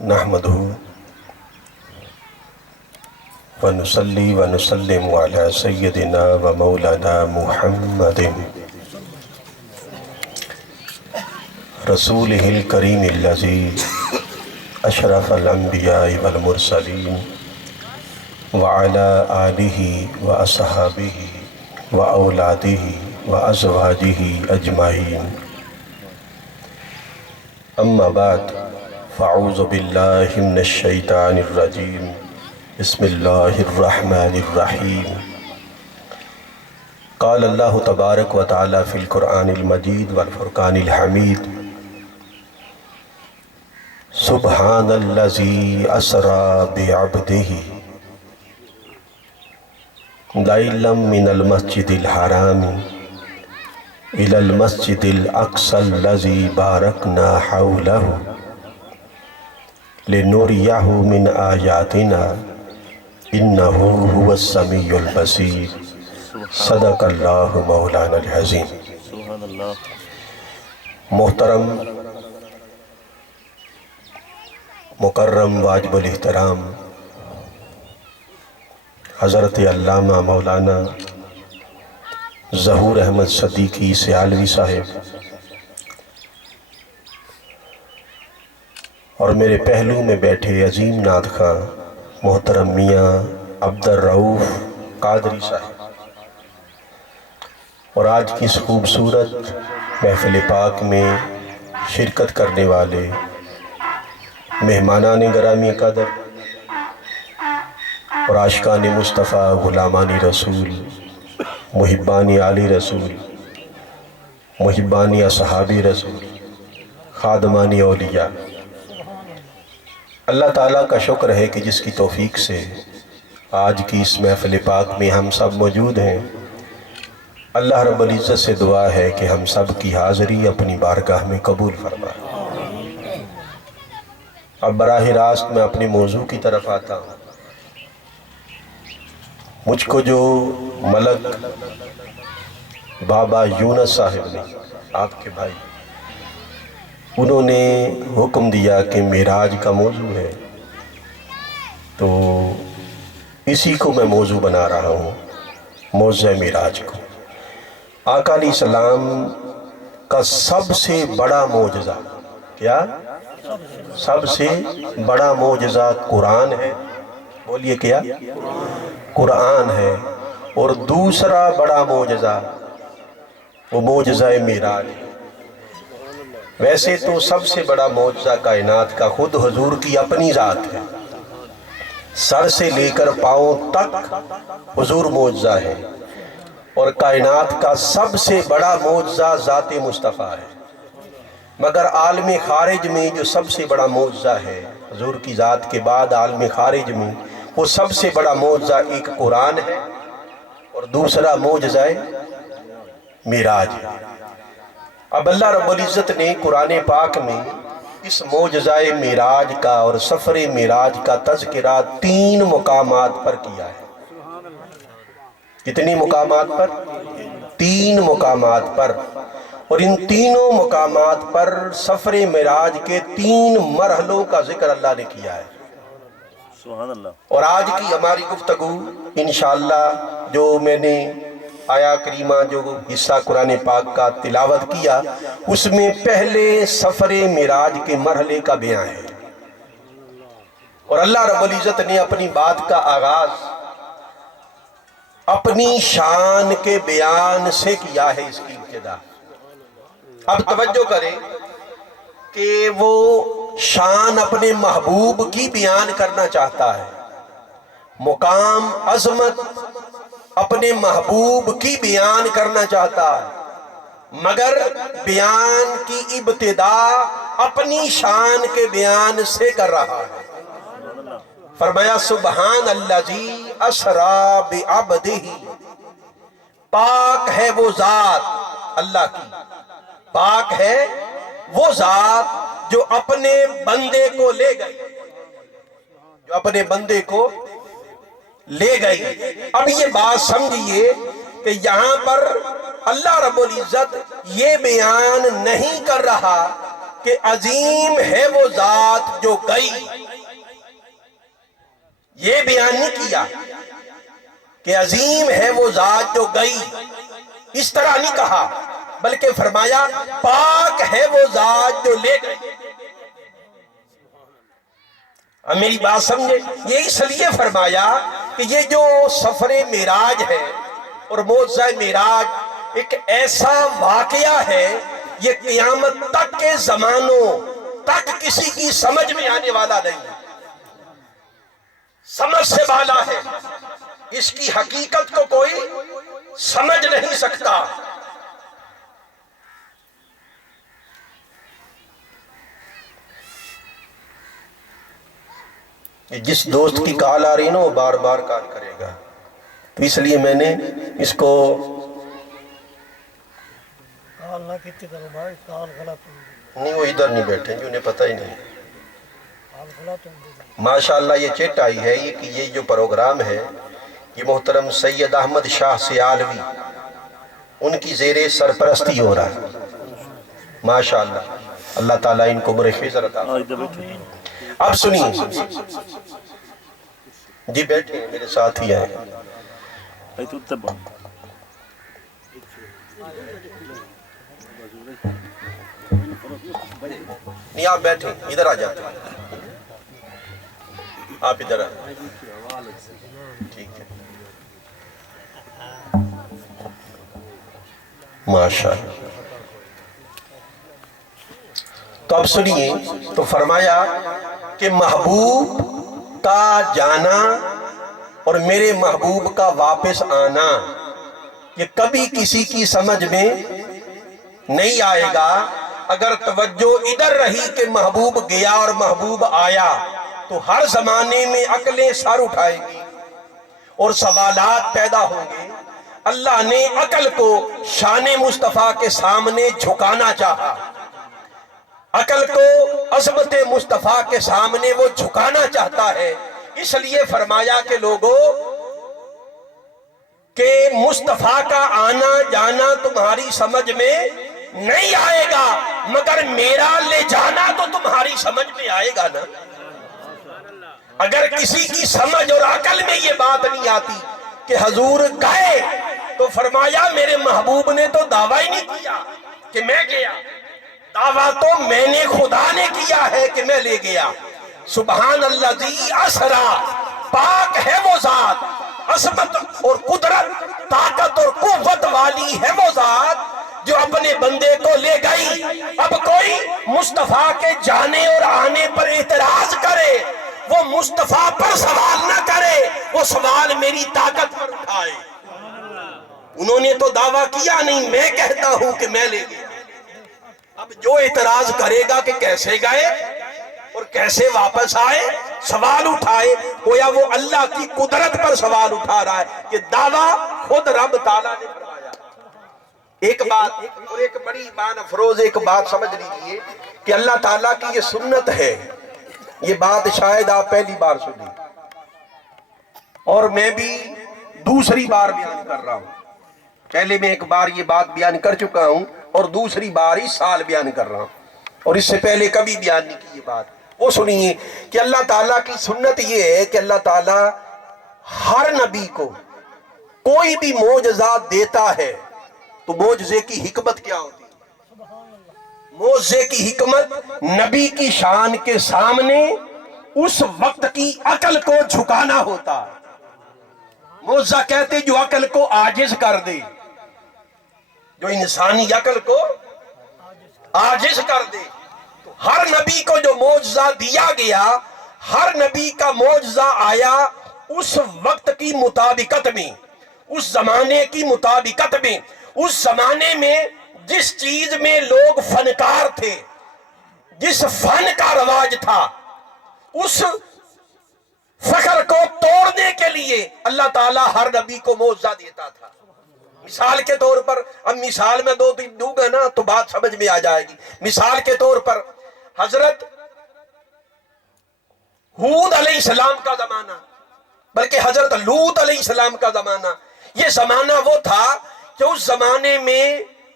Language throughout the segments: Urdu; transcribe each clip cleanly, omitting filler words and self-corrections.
نحمده ونصلي ونسلم على سيدنا ومولانا محمد رسوله الكريم الذي أشرف الأنبياء والمرسلين وعلى آله وأصحابه وأولاده وأزواجه أجمعين. أما بعد فأعوذ بالله من الشيطان الرجيم. بسم الله الرحمن الرحيم. قال الله تبارك وتعالى في القرآن المجيد والفرقان الحميد: سبحان الذي أسرى بعبده ليلا من المسجد الحرام إلى المسجد الأقصى الذي باركنا حوله لنريه من آياتنا إنه هو السميع البصير. صدق اللہ مولانا العظیم. محترم مکرم واجب الاحترام حضرت علامہ مولانا ظہور احمد صدیقی سیالوی صاحب اور میرے پہلو میں بیٹھے عظیم نعت خواں محترم میاں عبدالرؤوف قادری صاحب، اور آج کی اس خوبصورت محفل پاک میں شرکت کرنے والے مہمانان گرامی قدر اور عاشقان مصطفیٰ، غلامان رسول، محبان علی رسول، محبان اصحاب رسول، خادمان اولیاء، اللہ تعالیٰ کا شکر ہے کہ جس کی توفیق سے آج کی اس محفل پاک میں ہم سب موجود ہیں. اللہ رب العزت سے دعا ہے کہ ہم سب کی حاضری اپنی بارگاہ میں قبول فرمائے. اب براہ راست میں اپنے موضوع کی طرف آتا ہوں. مجھ کو جو ملک بابا یونس صاحب نے، آپ کے بھائی، انہوں نے حکم دیا کہ معراج کا موضوع ہے، تو اسی کو میں موضوع بنا رہا ہوں، موضوع معراج کو. آقا علیہ السلام کا سب سے بڑا معجزہ کیا؟ سب سے بڑا معجزہ قرآن ہے. بولیے کیا؟ قرآن ہے. اور دوسرا بڑا معجزہ وہ معجزہ معراج. ویسے تو سب سے بڑا معجزہ کائنات کا خود حضور کی اپنی ذات ہے. سر سے لے کر پاؤں تک حضور معجزہ ہے. اور کائنات کا سب سے بڑا معجزہ ذات مصطفیٰ ہے. مگر عالم خارج میں جو سب سے بڑا معجزہ ہے حضور کی ذات کے بعد عالم خارج میں، وہ سب سے بڑا معجزہ ایک قرآن ہے اور دوسرا معجزہ معراج ہے. اب اللہ رب العزت نے قرآن پاک میں اس معجزہ معراج کا اور سفر معراج کا تذکرہ 3 مقامات پر کیا ہے. کتنی مقامات پر؟ 3 مقامات پر. اور ان تینوں مقامات پر سفر معراج کے 3 مرحلوں کا ذکر اللہ نے کیا ہے. سبحان اللہ. اور آج کی ہماری گفتگو انشاءاللہ جو میں نے آیا کریمہ جو حصہ قرآن پاک کا تلاوت کیا، اس میں پہلے سفر معراج کے مرحلے کا بیان ہے. اور اللہ رب العزت نے اپنی بات کا آغاز اپنی شان کے بیان سے کیا ہے. اس کی ابتدا اب توجہ کریں کہ وہ شان اپنے محبوب کی بیان کرنا چاہتا ہے، مقام عظمت اپنے محبوب کی بیان کرنا چاہتا ہے، مگر بیان کی ابتدا اپنی شان کے بیان سے کر رہا ہے. فرمایا سبحان الذی اسری بعبدہ، پاک ہے وہ ذات اللہ کی، پاک ہے وہ ذات جو اپنے بندے کو لے گئی، جو اپنے بندے کو لے گئی. اب یہ بات سمجھئے کہ یہاں پر اللہ رب العزت یہ بیان نہیں کر رہا کہ عظیم ہے وہ ذات جو گئی، یہ بیان نہیں کیا کہ عظیم ہے وہ ذات جو گئی، اس طرح نہیں کہا، بلکہ فرمایا پاک ہے وہ ذات جو لے گئی۔ اب میری بات سمجھے، یہ اس لیے فرمایا کہ یہ جو سفر معراج ہے اور معجزہ معراج ایک ایسا واقعہ ہے، یہ قیامت تک کے زمانوں تک کسی کی سمجھ میں آنے والا نہیں، سمجھ سے بالا ہے، اس کی حقیقت کو کوئی سمجھ نہیں سکتا۔ جس دوست کی کال آ رہی نا وہ بار بار کال کرے گا، تو اس لیے میں نے اس کو کال نہ کیتی کرو بھائی، کال غلط ہوئی، نہیں، وہ ادھر نہیں بیٹھے جی، انہیں پتہ ہی نہیں۔ کال غلط ہوئی۔ ماشاءاللہ یہ چٹ آئی ہے کہ یہ جو پروگرام ہے یہ محترم سید احمد شاہ سیالوی ان کی زیر سرپرستی ہو رہا ہے، ماشاءاللہ، اللہ تعالیٰ ان کو عمر خیز عطا فرمائے۔ اب سنیے جی، بیٹھے میرے ساتھ ہی آئے۔ نہیں، آپ بیٹھیں، ادھر آ جاتے ہیں، آپ ادھر آئے، ٹھیک ہے، ماشاءاللہ۔ تو اب سنیے، تو فرمایا کہ محبوب کا جانا اور میرے محبوب کا واپس آنا یہ کبھی کسی کی سمجھ میں نہیں آئے گا۔ اگر توجہ ادھر رہی کہ محبوب گیا اور محبوب آیا تو ہر زمانے میں عقلیں سر اٹھائیں گی اور سوالات پیدا ہوں گے۔ اللہ نے عقل کو شان مصطفیٰ کے سامنے جھکانا چاہا، عقل کو عظمت مصطفیٰ کے سامنے وہ جھکانا چاہتا ہے، اس لیے فرمایا کہ لوگوں کہ مصطفیٰ کا آنا جانا تمہاری سمجھ میں نہیں آئے گا، مگر میرا لے جانا تو تمہاری سمجھ میں آئے گا نا۔ اگر کسی کی سمجھ اور عقل میں یہ بات نہیں آتی کہ حضور گئے، تو فرمایا میرے محبوب نے تو دعویٰ ہی نہیں کیا کہ میں گیا، دعویٰ تو میں نے خدا نے کیا ہے کہ میں لے گیا۔ سبحان الذی اسرا، پاک ہے وہ ذات، عظمت اور قدرت، طاقت اور قوت والی ہے وہ ذات جو اپنے بندے کو لے گئی۔ اب کوئی مصطفیٰ کے جانے اور آنے پر اعتراض کرے، وہ مصطفیٰ پر سوال نہ کرے، وہ سوال میری طاقت پر اٹھائے۔ انہوں نے تو دعویٰ کیا نہیں، میں کہتا ہوں کہ میں لے گیا۔ اب جو اعتراض کرے گا کہ کیسے گئے اور کیسے واپس آئے، سوال اٹھائے، گویا وہ اللہ کی قدرت پر سوال اٹھا رہا ہے کہ دعویٰ خود رب تعالیٰ نے فرمایا۔ ایک بات اور ایک بڑی ایمان افروز ایک بات سمجھ لیجئے کہ اللہ تعالیٰ کی یہ سنت ہے، یہ بات شاید آپ پہلی بار سنی اور میں بھی دوسری بار بیان کر رہا ہوں۔ پہلے میں ایک بار یہ بات بیان کر چکا ہوں اور دوسری بار اس سال بیان کر رہا ہوں، اور اس سے پہلے کبھی بیان نہیں کی یہ بات۔ وہ سنیے کہ اللہ تعالیٰ کی سنت یہ ہے کہ اللہ تعالیٰ ہر نبی کو کوئی بھی معجزہ دیتا ہے تو معجزے کی حکمت کیا ہوتی ہے؟ معجزے کی حکمت نبی کی شان کے سامنے اس وقت کی عقل کو جھکانا ہوتا ہے۔ معجزہ کہتے جو عقل کو عاجز کر دے، جو انسانی عقل کو عاجز کر دے۔ تو ہر نبی کو جو معجزہ دیا گیا، ہر نبی کا معجزہ آیا اس وقت کی مطابقت میں، اس زمانے کی مطابقت میں، اس زمانے میں جس چیز میں لوگ فنکار تھے، جس فن کا رواج تھا، اس فخر کو توڑنے کے لیے اللہ تعالیٰ ہر نبی کو معجزہ دیتا تھا۔ مثال کے طور پر، اب مثال میں دو تین دوں گا نا تو بات سمجھ میں آ جائے گی۔ مثال کے طور پر حضرت ہود علیہ السلام کا زمانہ، بلکہ حضرت لوط علیہ السلام کا زمانہ، یہ زمانہ وہ تھا کہ اس زمانے میں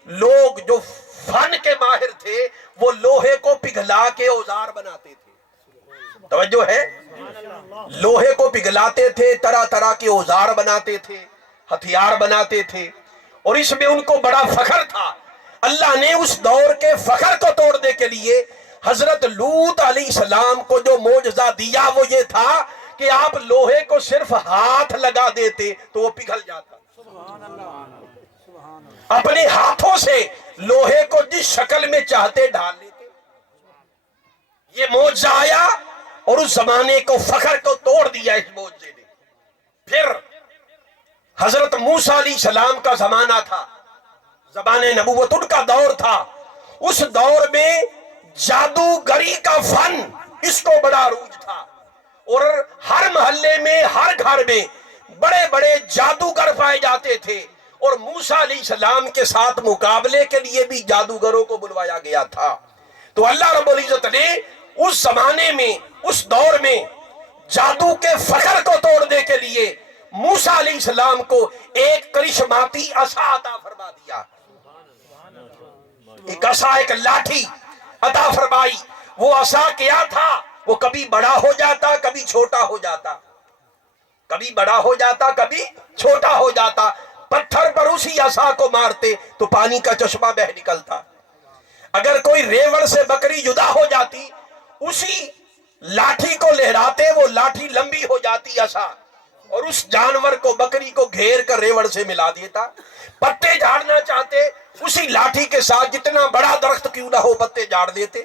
لوگ جو فن کے ماہر تھے، وہ لوہے کو پگھلا کے اوزار بناتے تھے۔ توجہ ہے؟ لوہے کو پگھلاتے تھے، طرح طرح کے اوزار بناتے تھے، ہتھیار بناتے تھے، اور اس میں ان کو بڑا فخر تھا۔ اللہ نے اس دور کے فخر کو توڑنے کے لیے حضرت لوط علیہ السلام کو جو معجزہ دیا وہ یہ تھا کہ آپ لوہے کو صرف ہاتھ لگا دیتے تو وہ پگھل جاتا۔ اپنے ہاتھوں سے لوہے کو جس شکل میں چاہتے ڈال لیتے۔ یہ معجزہ آیا اور اس زمانے کو فخر کو توڑ دیا اس معجزے نے۔ پھر حضرت موسیٰ علیہ السلام کا زمانہ تھا، زبان نبوت ان کا دور تھا۔ اس دور میں جادوگری کا فن اس کو بڑا عروج تھا، اور ہر محلے میں ہر گھر میں بڑے بڑے جادوگر پائے جاتے تھے، اور موسیٰ علیہ السلام کے ساتھ مقابلے کے لیے بھی جادوگروں کو بلوایا گیا تھا۔ تو اللہ رب العزت نے اس زمانے میں، اس دور میں جادو کے فخر کو توڑنے کے لیے موسیٰ علیہ السلام کو ایک کرشماتی عصا عطا فرما دیا۔ ایک عصا، ایک لاٹھی عطا فرمائی۔ وہ عصا کیا تھا؟ وہ کبھی بڑا ہو جاتا، کبھی چھوٹا ہو جاتا، کبھی بڑا ہو جاتا، کبھی چھوٹا ہو جاتا۔ پتھر پر اسی عصا کو مارتے تو پانی کا چشمہ بہہ نکلتا۔ اگر کوئی ریوڑ سے بکری جدا ہو جاتی، اسی لاٹھی کو لہراتے وہ لاٹھی لمبی ہو جاتی عصا، اور اس جانور کو، بکری کو گھیر کر ریوڑ سے ملا دیتا۔ پتے جھاڑنا چاہتے، اسی لاٹھی کے ساتھ جتنا بڑا درخت کیوں نہ ہو پتے جھاڑ دیتے۔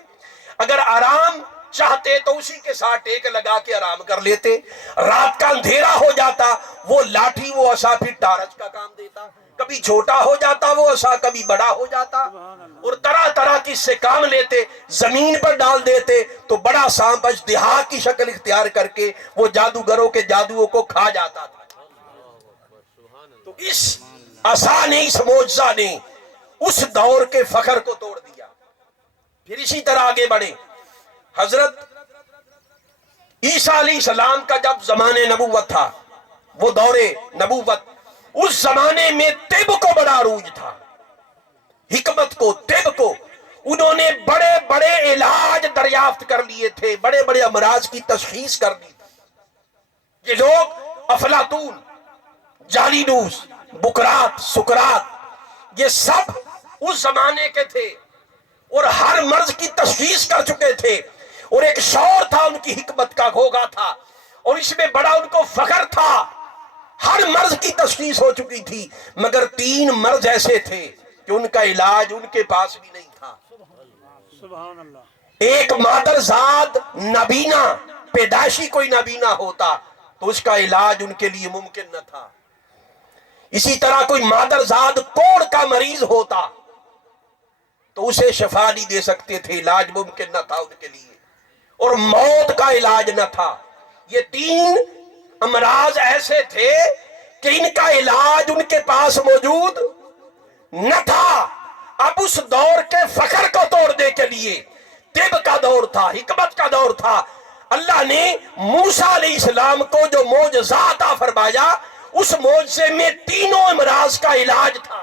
اگر آرام چاہتے تو اسی کے ساتھ ٹیک لگا کے آرام کر لیتے۔ رات کا اندھیرا ہو جاتا، وہ لاٹھی، وہ عصا پھر ٹارچ کا کام دیتا۔ کبھی چھوٹا ہو جاتا وہ عصا، کبھی بڑا ہو جاتا، اور طرح طرح کی اس سے کام لیتے۔ زمین پر ڈال دیتے تو بڑا سانپ اژدہا کی شکل اختیار کر کے وہ جادوگروں کے جادوؤں کو کھا جاتا تھا۔ تو اس عصا نے، اس معجزہ نے اس دور کے فخر کو توڑ دیا۔ پھر اسی طرح آگے بڑھے، حضرت عیسیٰ علیہ السلام کا جب زمانے نبوت تھا، وہ دور نبوت، اس زمانے میں طب کو بڑا عروج تھا، حکمت کو، طب کو۔ انہوں نے بڑے بڑے علاج دریافت کر لیے تھے، بڑے بڑے امراض کی تشخیص کر لی تھی۔ یہ لوگ افلاطون، جالیلوس، بکرات، سقراط، یہ سب اس زمانے کے تھے، اور ہر مرض کی تشخیص کر چکے تھے، اور ایک شور تھا ان کی حکمت کا، گھوگا تھا، اور اس میں بڑا ان کو فخر تھا۔ ہر مرض کی تشخیص ہو چکی تھی، مگر 3 مرض ایسے تھے کہ ان کا علاج ان کے پاس بھی نہیں تھا۔ سبحان اللہ۔ ایک مادرزاد نابینا، پیدائشی کوئی نابینا ہوتا تو اس کا علاج ان کے لیے ممکن نہ تھا۔ اسی طرح کوئی مادرزاد کوڑ کا مریض ہوتا تو اسے شفا نہیں دے سکتے تھے، علاج ممکن نہ تھا ان کے لیے، اور موت کا علاج نہ تھا۔ یہ 3 امراض ایسے تھے کہ ان کا علاج ان کے پاس موجود نہ تھا۔ اب اس دور کے فخر کو توڑنے کے لیے، طب کا دور تھا، حکمت کا دور تھا، اللہ نے موسیٰ علیہ السلام کو جو معجزہ عطا فرمایا، اس معجزے میں 3 امراض کا علاج تھا،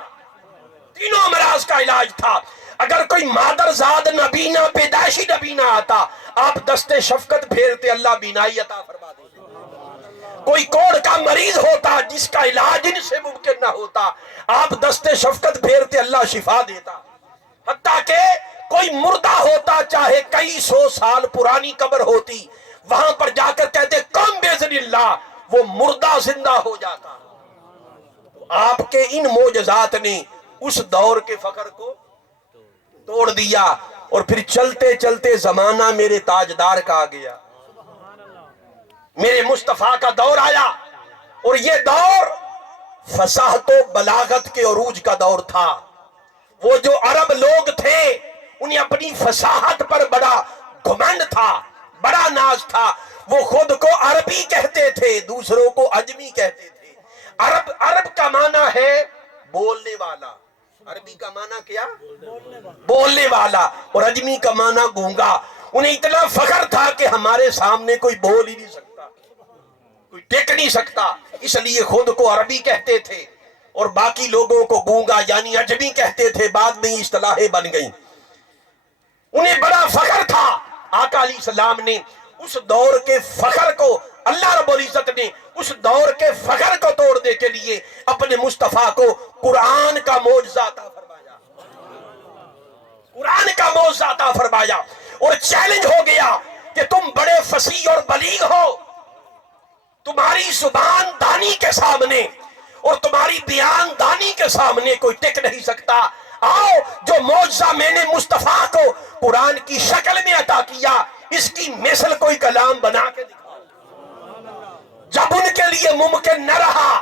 3 امراض کا علاج تھا۔ اگر کوئی مادرزاد نبینا، پیدائشی نبینا آتا، آپ دستے شفقت پھیرتے، اللہ بینائی عطا فرما دیتے۔ کوئی کوڑ کا مریض ہوتا جس کا علاج ان سے ممکن نہ ہوتا، آپ دستے شفقت پھیرتے، اللہ شفا دیتا۔ حتیٰ کہ کوئی مردہ ہوتا، چاہے کئی 100 سال پرانی قبر ہوتی، وہاں پر جا کر کہتے کم باذن اللہ، وہ مردہ زندہ ہو جاتا۔ آپ کے ان معجزات نے اس دور کے فخر کو توڑ دیا، اور پھر چلتے چلتے زمانہ میرے تاجدار کا آ گیا، میرے مصطفیٰ کا دور آیا، اور یہ دور فصاحت و بلاغت کے عروج کا دور تھا۔ وہ جو عرب لوگ تھے انہیں اپنی فصاحت پر بڑا گھمنڈ تھا، بڑا ناز تھا، وہ خود کو عربی کہتے تھے، دوسروں کو عجمی کہتے تھے۔ عرب کا معنی ہے بولنے والا، عربی کا معنی کیا؟ بولنے والا، اور عجمی کا معنی گونگا۔ انہیں اتنا فخر تھا کہ ہمارے سامنے کوئی بول ہی نہیں سکتا، کوئی ٹک نہیں سکتا، اس لیے خود کو عربی کہتے تھے۔ اور باقی لوگوں کو گونگا یعنی عجمی کہتے تھے، بعد میں اصطلاحیں بن گئیں۔ انہیں بڑا فخر تھا۔ آقا علیہ السلام نے اس دور کے فخر کو، اللہ رب العزت نے اس دور کے فخر کو توڑنے کے لیے اپنے مصطفیٰ کو قرآن کا معجزہ عطا فرمایا، قرآن کا معجزہ عطا فرمایا، اور چیلنج ہو گیا کہ تم بڑے فصیح اور بلیغ ہو، تمہاری زبان دانی کے سامنے اور تمہاری بیان دانی کے سامنے کوئی ٹک نہیں سکتا۔ آؤ، جو معجزہ میں نے مصطفیٰ کو قرآن کی شکل میں عطا کیا، اس کی مثل کوئی کلام بنا کے دکھاؤ۔ جب ان کے لیے ممکن نہ رہا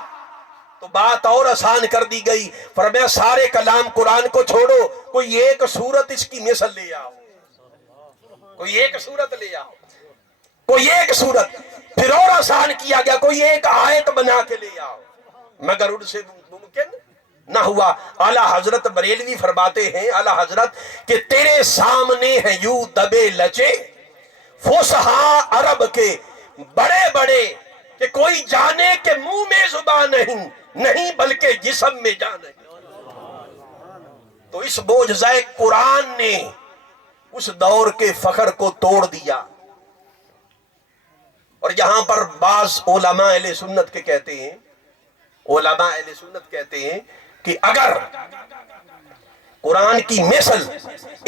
تو بات اور آسان کر دی گئی، فرمایا سارے کلام قرآن کو چھوڑو، کوئی ایک سورت اس کی مثل لے آؤ، کوئی ایک سورت لے آؤ، کوئی ایک سورت۔ پھر اور آسان کیا گیا، کوئی ایک آیت بنا کے لے آؤ، مگر ان سے ممکن نہ ہوا۔ اعلیٰ حضرت بریلوی فرماتے ہیں، اعلیٰ حضرت، کہ تیرے سامنے ہیں یوں دبے لچے فصحا عرب کے بڑے بڑے، کہ کوئی جانے کہ منہ میں زبان نہیں بلکہ جسم میں جان ہے۔ تو اس معجزہ قرآن نے اس دور کے فخر کو توڑ دیا۔ اور یہاں پر بعض علماء اہل سنت کے کہتے ہیں، علماء اہل سنت کہتے ہیں کہ اگر قرآن کی مثل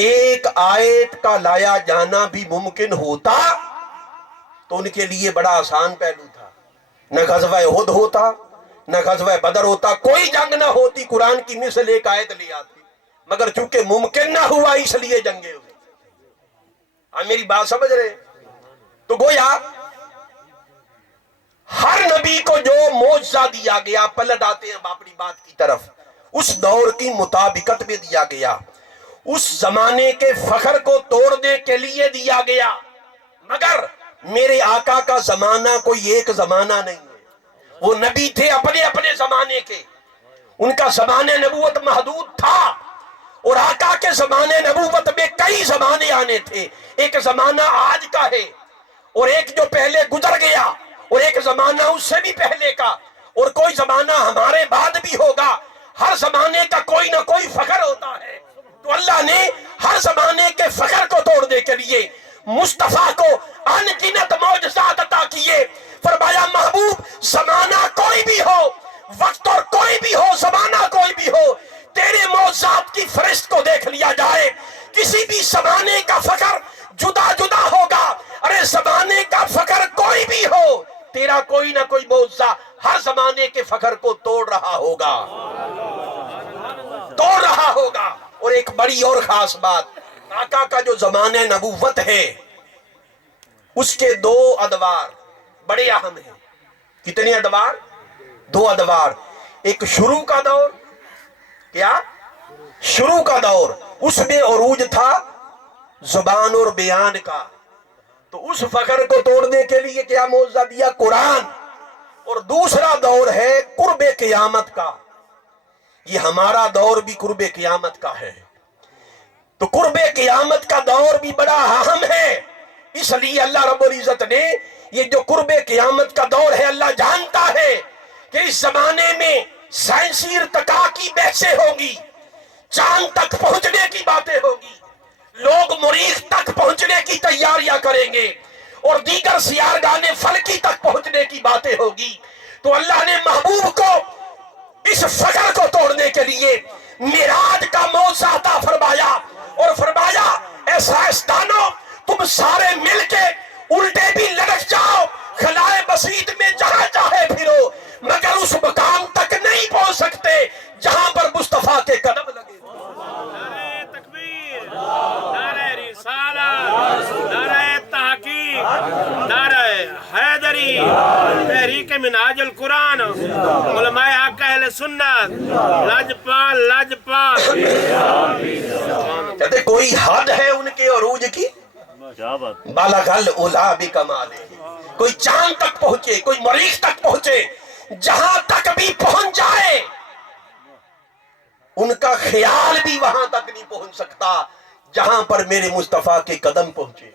ایک آیت کا لایا جانا بھی ممکن ہوتا تو ان کے لیے بڑا آسان پہلو تھا، نہ غزوہ احد ہوتا، نہ غزوہ بدر ہوتا، کوئی جنگ نہ ہوتی، قرآن کی مثل ایک آیت لے آتی، مگر چونکہ ممکن نہ ہوا اس لیے جنگیں ہوئی۔ آپ میری بات سمجھ رہے ہیں؟ تو گویا ہر نبی کو جو معجزہ دیا گیا، پلٹ آتے ہیں اپنی بات کی طرف، اس دور کی مطابقت میں دیا گیا، اس زمانے کے فخر کو توڑنے کے لیے دیا گیا۔ مگر میرے آقا کا زمانہ کوئی ایک زمانہ نہیں ہے، وہ نبی تھے اپنے اپنے زمانے کے، ان کا زمانہ نبوت محدود تھا، اور آقا کے زمانے نبوت میں کئی زمانے آنے تھے۔ ایک زمانہ آج کا ہے، اور ایک جو پہلے گزر گیا، اور ایک زمانہ اس سے بھی پہلے کا، اور کوئی زمانہ ہمارے بعد بھی ہوگا۔ ہر زمانے کا کوئی نہ کوئی فخر ہوتا ہے، تو اللہ نے ہر زمانے کے فخر کو توڑنے کے لیے مصطفیٰ کو ان گنت معجزات عطا کیے۔ فرمایا محبوب، زمانہ کوئی بھی ہو، وقت اور کوئی بھی ہو، زمانہ کوئی بھی ہو، تیرے معجزات کی فہرست کو دیکھ لیا جائے، کسی بھی زمانے کا فخر جدا جدا ہوگا۔ ارے زمانے کا فخر کوئی بھی ہو، تیرا کوئی نہ کوئی معجزہ ہر زمانے کے فخر کو توڑ رہا ہوگا، توڑ رہا ہوگا۔ اور ایک بڑی اور خاص بات، آقا کا جو زمانہ نبوت ہے اس کے دو ادوار بڑے اہم ہیں۔ کتنے ادوار؟ دو ادوار۔ ایک شروع کا دور، کیا؟ شروع کا دور، اس میں عروج تھا زبان اور بیان کا، تو اس فخر کو توڑنے کے لیے کیا معجزہ دیا؟ قرآن۔ اور دوسرا دور ہے قرب قیامت کا، یہ ہمارا دور بھی قرب قیامت کا ہے، تو قرب قیامت کا دور بھی بڑا اہم ہے۔ اس لیے اللہ رب العزت نے یہ جو قرب قیامت کا دور ہے، اللہ جانتا ہے کہ اس زمانے میں سائنسی ارتقاء کی بحثیں ہوگی، چاند تک پہنچنے کی باتیں ہوگی، لوگ مریخ تک پہنچنے کی تیاریاں کریں گے، اور دیگر سیارگان فلکی تک پہنچنے کی باتیں ہوگی۔ تو اللہ نے محبوب کو اس فخر کو توڑنے کے لیے معراج کا معجزہ عطا فرمایا، اور فرمایا اے سائنسدانوں، تم سارے مل کے الٹے بھی لڑک جاؤ، خلائے بسیط میں جہاں چاہے پھرو، مگر اس مقام تک نہیں پہنچ سکتے جہاں پر مصطفیٰ کے قدم لگے۔ نعرہ تکبیر، نعرہ رسالت، نعرہ تحقیق، نعرہ حیدری، تحریک منہاج القرآن، علماء حق اہل سنت، لاجپال لاجپال۔ کہتے کوئی حد ہے ان کے عروج کی؟ بالغ العلا بکمالہ، کوئی چاند تک پہنچے، کوئی مریخ تک پہنچے، جہاں تک بھی پہنچ جائے ان کا خیال بھی وہاں تک نہیں پہنچ سکتا جہاں پر میرے مصطفیٰ کے قدم پہنچے۔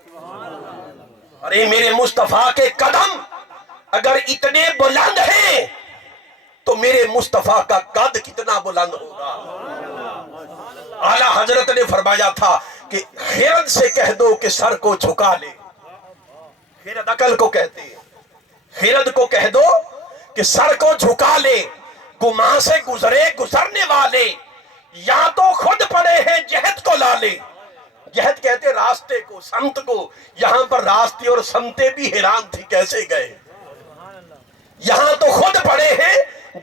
ارے میرے مصطفیٰ کے قدم اگر اتنے بلند ہیں تو میرے مصطفیٰ کا قد کتنا بلند ہوگا۔ اعلیٰ حضرت نے فرمایا تھا کہ خرد سے کہہ دو کہ سر کو جھکا لے۔ خرد عقل کو کہتے ہیں، خرد کو کہہ دو کہ سر کو جھکا لے، گماں سے گزرے گزرنے والے، یا تو خود پڑے ہیں جہد کو لا لے۔ جہد کہتے راستے کو، سمت کو، یہاں پر راستے اور سمتیں بھی حیران تھی کیسے گئے۔ یہاں تو خود پڑے ہیں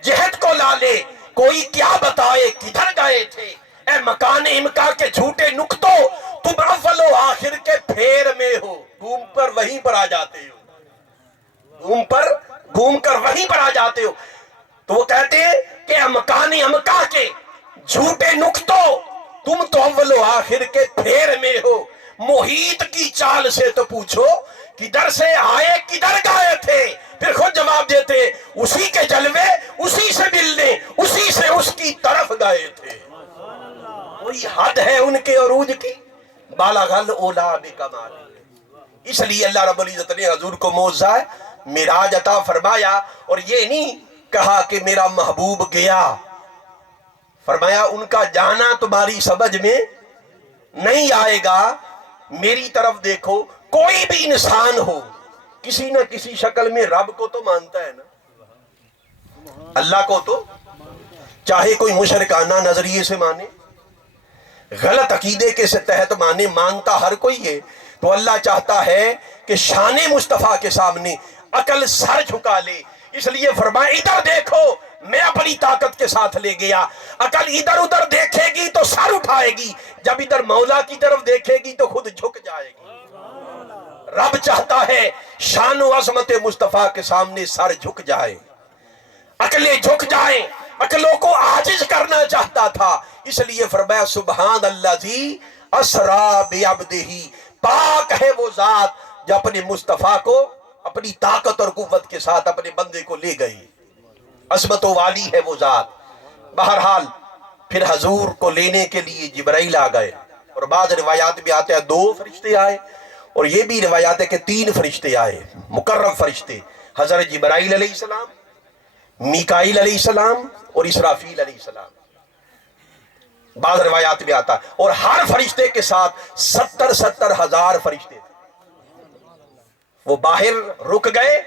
جہد کو لا لے، کوئی کیا بتائے کدھر گئے تھے۔ اے مکان امکا کے جھوٹے نکتو، تم اول و آخر کے پھیر میں ہو، گھوم پر وہیں پر آ جاتے ہو، گھوم کر وہیں پر آ جاتے ہو۔ تو وہ کہتے ہیں کہ مکان امکا کے جھوٹے نکتو، تم تو اول و آخر کے پھیر میں ہو۔ محیط کی چال سے تو پوچھو کدھر سے آئے کدھر گئے تھے، پھر خود جواب دیتے اسی کے جلوے، اسی سے ملنے، اسی سے اس کی طرف گئے تھے۔ کوئی حد ہے ان کے عروج کی، بالغ الاولیٰ بکمال۔ اس لیے اللہ رب العزت نے حضور کو معجزہ معراج عطا فرمایا، اور یہ نہیں کہا کہ میرا محبوب گیا، فرمایا ان کا جانا تمہاری سمجھ میں نہیں آئے گا، میری طرف دیکھو۔ کوئی بھی انسان ہو کسی نہ کسی شکل میں رب کو تو مانتا ہے نا، اللہ کو تو، چاہے کوئی مشرکانہ نظریے سے مانے، غلط عقیدے کے تحت مانے، مانتا ہر کوئی ہے۔ تو اللہ چاہتا ہے کہ شان مصطفیٰ کے سامنے عقل سر جھکا لے، اس لیے فرمایا ادھر دیکھو میں اپنی طاقت کے ساتھ لے گیا۔ عقل ادھر ادھر دیکھے گی تو سر اٹھائے گی، جب ادھر مولا کی طرف دیکھے گی تو خود جھک جائے گی۔ رب چاہتا ہے شان و عظمت مصطفیٰ کے سامنے سر جھک جائے، عقلیں جھک جائیں۔ عقلوں کو عاجز کرنا چاہتا تھا، اس لیے فرمایا سبحان الذی اسریٰ بعبدہ، پاک ہے وہ ذات جو اپنے مصطفیٰ کو اپنی طاقت اور قوت کے ساتھ اپنے بندے کو لے گئی، عظمت و والی ہے وہ ذات۔ بہرحال پھر حضور کو لینے کے لیے جبرائیل آ گئے، اور بعض روایات میں آتے ہیں 2 فرشتے آئے، اور یہ بھی روایات ہے کہ 3 فرشتے آئے، مقرب فرشتے، حضرت جبرائیل علیہ السلام، میکائیل علیہ السلام اور اسرافیل علیہ السلام۔ بعض روایات میں آتا ہے، اور ہر فرشتے کے ساتھ 70 ہزار فرشتے تھے۔ وہ باہر رک گئے،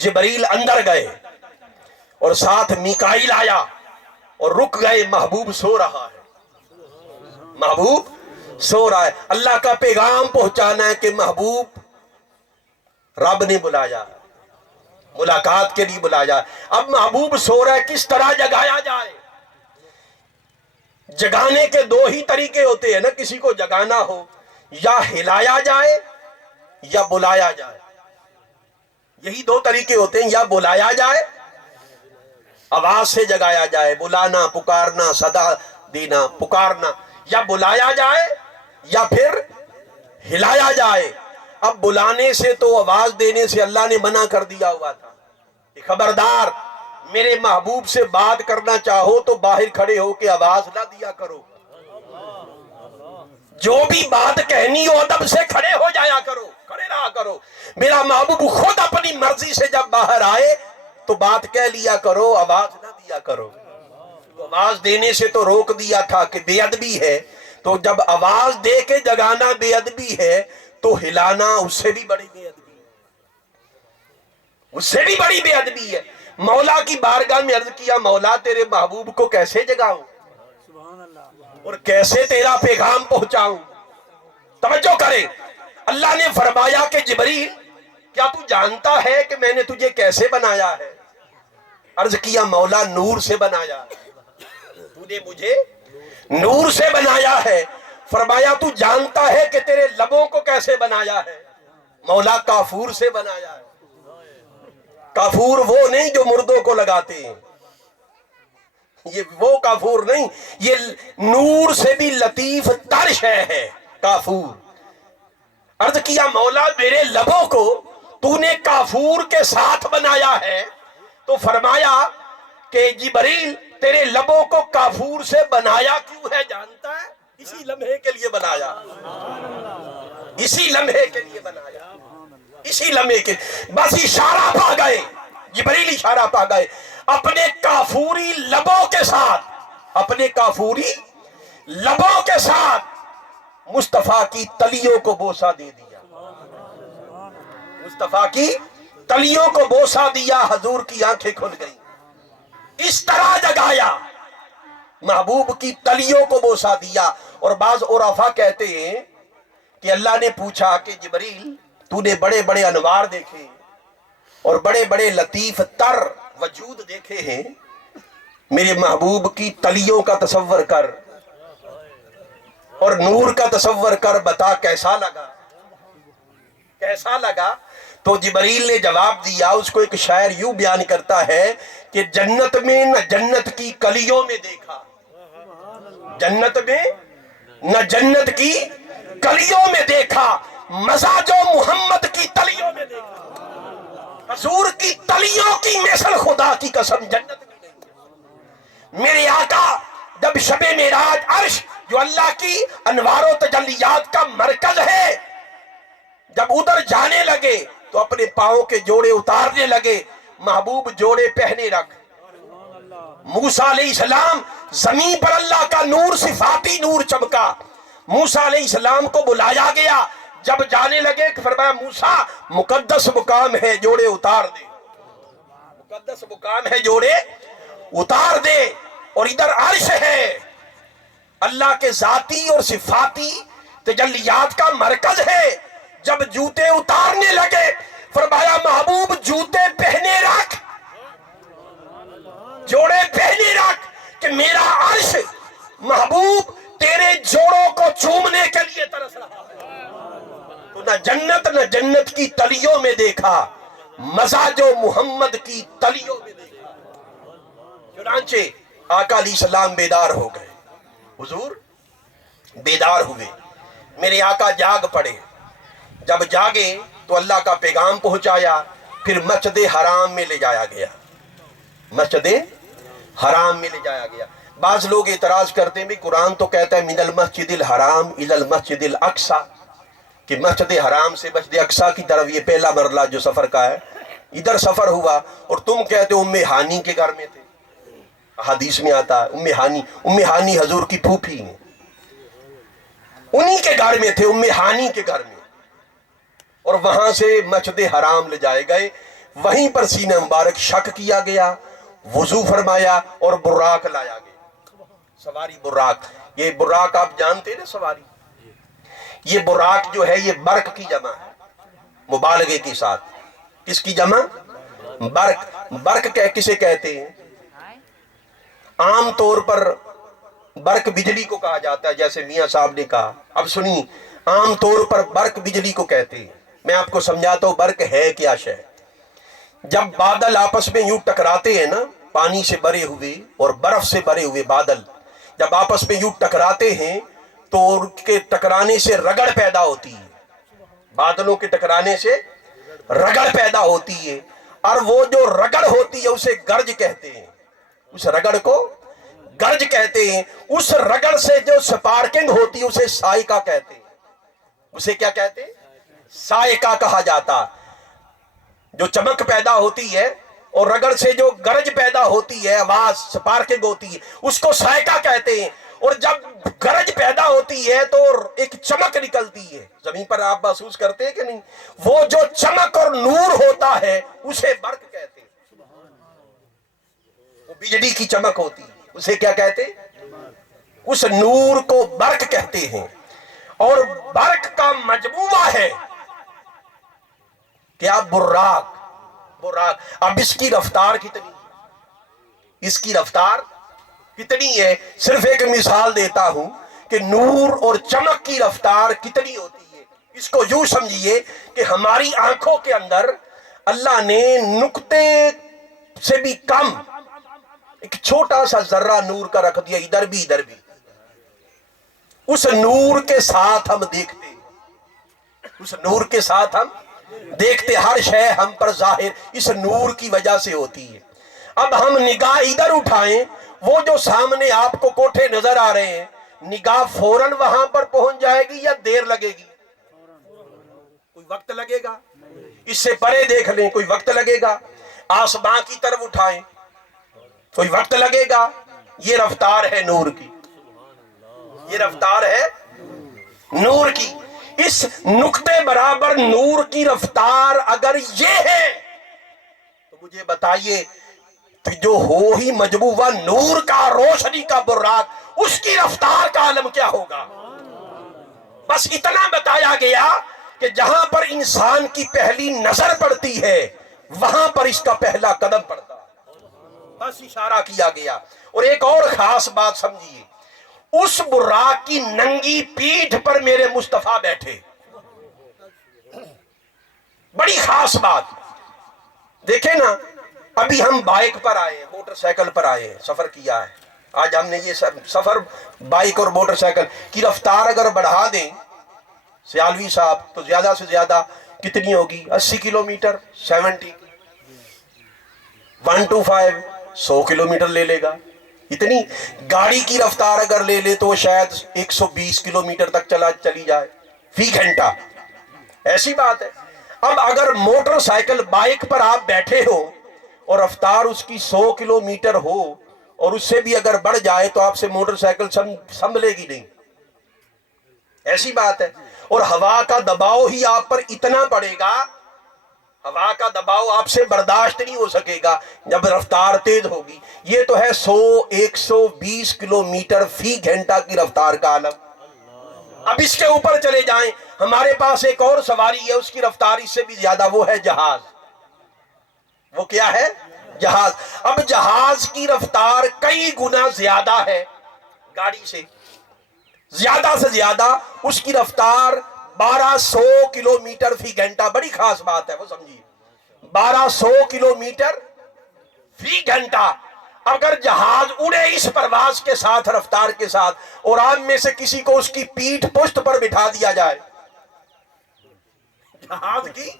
جبرائیل اندر گئے، اور ساتھ میکائیل آیا اور رک گئے۔ محبوب سو رہا ہے، محبوب سو رہا ہے۔ اللہ کا پیغام پہنچانا ہے کہ محبوب رب نے بلایا، ملاقات کے لیے بلایا۔ اب محبوب سو رہا ہے، کس طرح جگایا جائے؟ جگانے کے 2 ہی طریقے ہوتے ہیں نا، کسی کو جگانا ہو یا ہلایا جائے یا بلایا جائے، یہی 2 طریقے ہوتے ہیں، یا بلایا جائے، آواز سے جگایا جائے، بلانا، پکارنا، صدا دینا، پکارنا، یا بلایا جائے یا پھر ہلایا جائے۔ اب بلانے سے تو، آواز دینے سے اللہ نے منع کر دیا ہوا تھا کہ خبردار میرے محبوب سے بات کرنا چاہو تو باہر کھڑے ہو کے آواز نہ دیا کرو، جو بھی بات کہنی ہو ادب سے کھڑے ہو جایا کرو، کھڑے رہا کرو۔ میرا محبوب خود اپنی مرضی سے جب باہر آئے تو بات کہہ لیا کرو، آواز نہ دیا کرو۔ آواز دینے سے تو روک دیا تھا کہ بے ادبی ہے، تو جب آواز دے کے جگانا بے ادبی ہے تو ہلانا اس سے بھی بڑی بے ادبی ہے، اس سے بھی بڑی بے ادبی ہے۔ مولا کی بارگاہ میں عرض کیا مولا تیرے محبوب کو کیسے جگاؤں اور کیسے تیرا پیغام پہنچاؤں؟ توجہ کریں، اللہ نے فرمایا کہ جبریل کیا تو جانتا ہے کہ میں نے تجھے کیسے بنایا ہے؟ عرض کیا مولا نور سے بنایا، تو نے مجھے نور سے بنایا ہے۔ فرمایا تو جانتا ہے کہ تیرے لبوں کو کیسے بنایا ہے؟ مولا کافور سے بنایا ہے۔ کافور وہ نہیں جو مردوں کو لگاتے ہیں، یہ وہ کافور نہیں، یہ نور سے بھی لطیف تر شے ہے کافور۔ عرض کیا مولا میرے لبوں کو تو نے کافور کے ساتھ بنایا ہے، تو فرمایا کہ جبریل تیرے لبوں کو کافور سے بنایا کیوں ہے جانتا ہے؟ اسی لمحے کے لیے بنایا، اسی لمحے کے لیے بنایا، اسی لمحے کے، بس اشارہ پا گئے، جبریل اشارہ پا گئے۔ اپنے کافوری لبوں کے ساتھ، اپنے کافوری لبوں کے ساتھ مصطفیٰ کی تلیوں کو بوسہ دے دیا، مصطفیٰ کی تلیوں کو بوسہ دیا، حضور کی آنکھیں کھل گئی، اس طرح جگایا، محبوب کی تلیوں کو بوسہ دیا۔ اور بعض عرفاء کہتے ہیں کہ اللہ نے پوچھا کہ جبریل تو نے بڑے بڑے انوار دیکھے اور بڑے بڑے لطیف تر وجود دیکھے ہیں، میرے محبوب کی تلیوں کا تصور کر اور نور کا تصور کر، بتا کیسا لگا، کیسا لگا؟ تو جبریل نے جواب دیا، اس کو ایک شاعر یوں بیان کرتا ہے کہ جنت میں نہ جنت کی کلیوں میں دیکھا، جنت میں نہ جنت کی کلیوں میں دیکھا، مزہ جو محمد کی تلیوں میں دیکھا، حضور کی تلیوں کی مثل خدا کی قسم جنت میں نہیں۔ میرے آقا جب شب معراج عرش جو اللہ کی انوار و تجلیات کا مرکز ہے، جب ادھر جانے لگے تو اپنے پاؤں کے جوڑے اتارنے لگے، محبوب جوڑے پہنے رکھ۔ موسیٰ علیہ السلام زمین پر اللہ کا نور صفاتی نور چمکا، موسیٰ علیہ السلام کو بلایا گیا، جب جانے لگے کہ فرمایا موسیٰ مقدس مقام ہے، جوڑے اتار دے، مقدس مقام ہے، جوڑے اتار دے۔ اور ادھر عرش ہے، اللہ کے ذاتی اور صفاتی تجلیات کا مرکز ہے، جب جوتے اتارنے لگے فرمایا محبوب جوتے پہنے رکھ، جوڑے پہنے رکھ، کہ میرا عرش محبوب تیرے جوڑوں کو چومنے کے لیے ترس رہا ہے۔ تو نہ جنت نہ جنت کی تلیوں میں دیکھا، مزہ جو محمد کی تلیوں میں دیکھا۔ چنانچہ آقا علیہ السلام بیدار ہو گئے، حضور بیدار ہوئے، میرے آقا جاگ پڑے، جب جاگے تو اللہ کا پیغام پہنچایا، پھر مسجد حرام میں لے جایا گیا، مسجد حرام میں لے جایا گیا۔ بعض لوگ اعتراض کرتے ہیں بھی قرآن تو کہتا ہے من المسجد الحرام الی المسجد الاقصی، کہ مسجد حرام سے مسجد اقصی کی طرف یہ پہلا مرحلہ جو سفر کا ہے، ادھر سفر ہوا، اور تم کہتے ہو ام ہانی کے گھر میں تھے، حدیث میں آتا ہے ام ہانی حضور کی پھوپھی ہیں، انہی کے گھر میں تھے، ام ہانی کے گھر میں، اور وہاں سے مسجد حرام لے جائے گئے، وہیں پر سینہ مبارک شک کیا گیا، وضو فرمایا اور براق لایا گیا، سواری براق۔ یہ براق آپ جانتے ہیں نا، سواری، یہ براق جو ہے یہ برق کی جمع ہے، مبالغے کے ساتھ۔ کس کی جمع؟ برق۔ برق کسے کہتے ہیں؟ عام طور پر برق بجلی کو کہا جاتا ہے، جیسے میاں صاحب نے کہا۔ اب سنی، عام طور پر برق بجلی کو کہتے ہیں۔ میں آپ کو سمجھاتا ہوں برق ہے کیا شے۔ جب بادل آپس میں یوں ٹکراتے ہیں نا، پانی سے بھرے ہوئے اور برف سے بھرے ہوئے بادل جب آپس میں یوں ٹکراتے ہیں تو ان کے ٹکرانے سے رگڑ پیدا ہوتی ہے، بادلوں کے ٹکرانے سے رگڑ پیدا ہوتی ہے، اور وہ جو رگڑ ہوتی ہے اسے گرج کہتے ہیں، اس رگڑ کو گرج کہتے ہیں۔ اس رگڑ سے جو سپارکنگ ہوتی ہے اسے سائقہ کہتے ہیں، اسے کیا کہتے ہیں؟ سائقہ کہا جاتا۔ جو چمک پیدا ہوتی ہے اور رگڑ سے جو گرج پیدا ہوتی ہے، آواز سپارکنگ ہوتی ہے، اس کو سائقہ کہتے ہیں۔ اور جب گرج پیدا ہوتی ہے تو ایک چمک نکلتی ہے، زمین پر آپ محسوس کرتے ہیں کہ نہیں؟ وہ جو چمک اور نور ہوتا ہے اسے برق کہتے ہیں، وہ بجلی کی چمک ہوتی ہے، اسے کیا کہتے ہیں؟ اس نور کو برق کہتے ہیں۔ اور برق کا مجموعہ ہے کیا؟ براق۔ براق۔ اب اس کی رفتار کتنی، اس کی رفتار کتنی ہے؟ صرف ایک مثال دیتا ہوں کہ نور اور چمک کی رفتار کتنی ہوتی ہے۔ اس کو یوں سمجھیے کہ ہماری آنکھوں کے اندر اللہ نے نقطے سے بھی کم ایک چھوٹا سا ذرہ نور کا رکھ دیا، ادھر بھی ادھر بھی۔ اس نور کے ساتھ ہم دیکھتے، اس نور کے ساتھ ہم دیکھتے، ہر شے ہم پر ظاہر اس نور کی وجہ سے ہوتی ہے۔ اب ہم نگاہ ادھر اٹھائیں، وہ جو سامنے آپ کو کوٹھے نظر آ رہے ہیں، نگاہ فوراً وہاں پر پہنچ جائے گی یا دیر لگے گی؟ کوئی وقت لگے گا؟ اس سے پرے دیکھ لیں، کوئی وقت لگے گا؟ آسمان کی طرف اٹھائیں، کوئی وقت لگے گا. یہ رفتار ہے نور کی, یہ رفتار ہے نور کی. اس نقطے برابر نور کی رفتار اگر یہ ہے تو مجھے بتائیے کہ جو ہو ہی مجموعہ نور کا, روشنی کا براق, اس کی رفتار کا عالم کیا ہوگا. بس اتنا بتایا گیا کہ جہاں پر انسان کی پہلی نظر پڑتی ہے وہاں پر اس کا پہلا قدم پڑتا ہے. بس اشارہ کیا گیا. اور ایک اور خاص بات سمجھیے, اس براق کی ننگی پیٹھ پر میرے مصطفیٰ بیٹھے. بڑی خاص بات دیکھیں نا, ابھی ہم بائک پر آئے, موٹر سائیکل پر آئے, سفر کیا ہے. آج ہم نے یہ سفر بائک اور موٹر سائیکل کی رفتار اگر بڑھا دیں سیالوی صاحب تو زیادہ سے زیادہ کتنی ہوگی؟ 80 کلومیٹر, 70, 125, 100 کلومیٹر لے لے گا. اتنی گاڑی کی رفتار اگر لے لے تو شاید 120 کلومیٹر تک چلی جائے فی گھنٹہ. ایسی بات ہے. اب اگر موٹر سائیکل بائک پر آپ بیٹھے ہو اور رفتار اس کی 100 کلومیٹر ہو اور اس سے بھی اگر بڑھ جائے تو آپ سے موٹر سائیکل سنبھلے گی نہیں. ایسی بات ہے. اور ہوا کا دباؤ ہی آپ پر اتنا پڑے گا, ہوا کا دباؤ آپ سے برداشت نہیں ہو سکے گا جب رفتار تیز ہوگی. یہ تو ہے 100-120 کلومیٹر فی گھنٹہ کی رفتار کا عالم. اب اس کے اوپر چلے جائیں, ہمارے پاس ایک اور سواری ہے, اس کی رفتار اس سے بھی زیادہ, وہ ہے جہاز. وہ کیا ہے؟ جہاز. اب جہاز کی رفتار کئی گنا زیادہ ہے گاڑی سے, زیادہ سے زیادہ اس کی رفتار 1200 کلومیٹر فی گھنٹہ. بڑی خاص بات ہے, وہ سمجھیے 1200 کلومیٹر فی گھنٹہ. اگر جہاز اڑے اس پرواز کے ساتھ, رفتار کے ساتھ, اور آپ میں سے کسی کو اس کی پیٹھ پشت پر بٹھا دیا جائے, جہاز کی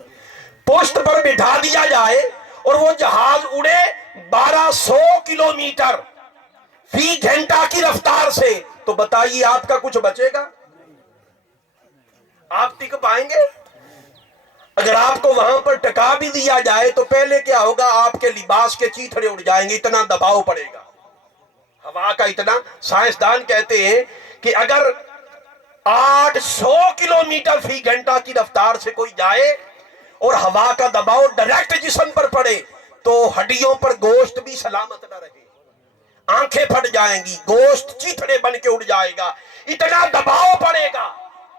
پشت پر بٹھا دیا جائے اور وہ جہاز اڑے 1200 کلومیٹر فی گھنٹہ کی رفتار سے, تو بتائیے آپ کا کچھ بچے گا؟ آپ ٹک پائیں گے؟ اگر آپ کو وہاں پر ٹکا بھی دیا جائے تو پہلے کیا ہوگا, آپ کے لباس کے چیتھڑے اڑ جائیں گے, اتنا دباؤ پڑے گا ہوا کا. اتنا سائنسدان کہتے ہیں کہ اگر 800 کلومیٹر فی گھنٹہ کی رفتار سے کوئی جائے اور ہوا کا دباؤ ڈائریکٹ جسم پر پڑے تو ہڈیوں پر گوشت بھی سلامت نہ رہے, آنکھیں پھٹ جائیں گی, گوشت چیتھڑے بن کے اڑ جائے گا, اتنا دباؤ پڑے گا.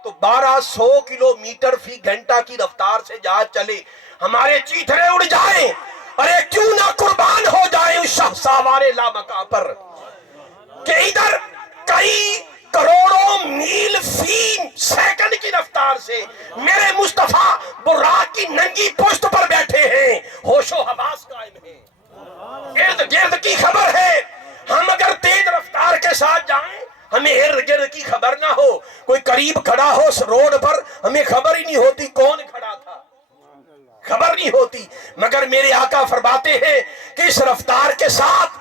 تو 1200 کلومیٹر فی گھنٹہ کی رفتار سے جہاز چلے, ہمارے چیتھڑے اڑ جائیں, ارے کیوں نہ قربان ہو جائیں اس شہسوار لامکاں پر کہ ادھر کئی کروڑوں میل فی سیکنڈ کی رفتار سے میرے مصطفیٰ براق کی ننگی پشت پر بیٹھے ہیں, ہوش و حواس قائم ہیں, ارد گرد کی خبر ہے. ہم اگر تیز رفتار کے ساتھ جائیں ہمیں ارد گرد کی خبر نہ ہو, کوئی قریب کھڑا ہو روڈ پر ہمیں خبر ہی نہیں ہوتی کون کھڑا تھا, خبر نہیں ہوتی. مگر میرے آقا فرماتے ہیں کہ اس رفتار کے ساتھ